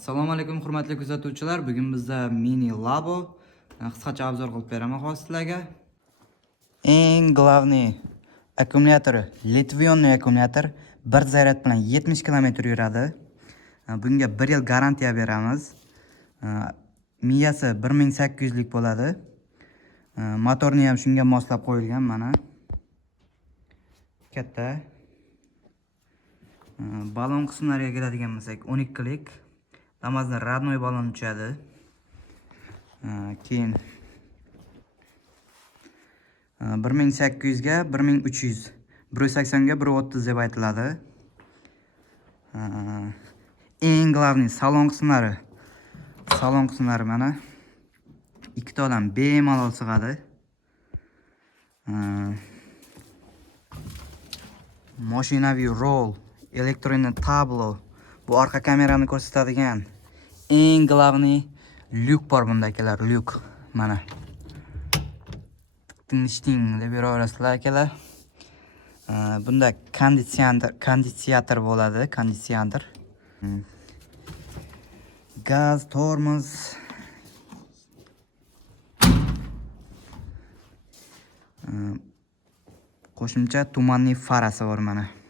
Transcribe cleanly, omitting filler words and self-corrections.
Assalomu alaykum hurmatli kuzatuvchilar. Bugun bizda mini labo qisqacha obzor qilib beraman hozir sizlarga. Eng главный akkumulyatori Litvion akkumulyator 1 zaryad bilan 70 km yuradi. Bunga 1 yil garantiya beramiz. Miyasi 1800 lik bo'ladi. Motorni ham shunga moslab qo'yilgan mana. Katta. Balon qismlariga keladigan bo'lsak 12 lik. Damazdan radnoy balon uchadi. Keyin 1800 ga 1300, 180 ga 130 deb aytiladi. Eng главный salon qismlari. Salon qismlari mana ikkita odam bemalol sig'adi. Mashinaviy roll, elektron tablo, bu orqa kamerani ko'rsatadigan eng главный lyuk bor bunda akalar, lyuk mana. Tinchting deb yuraverasizlar akalar. Bunda konditsioner bo'ladi, konditsioner. Gaz, tormoz. Qo'shimcha tumanli farasi bor mana.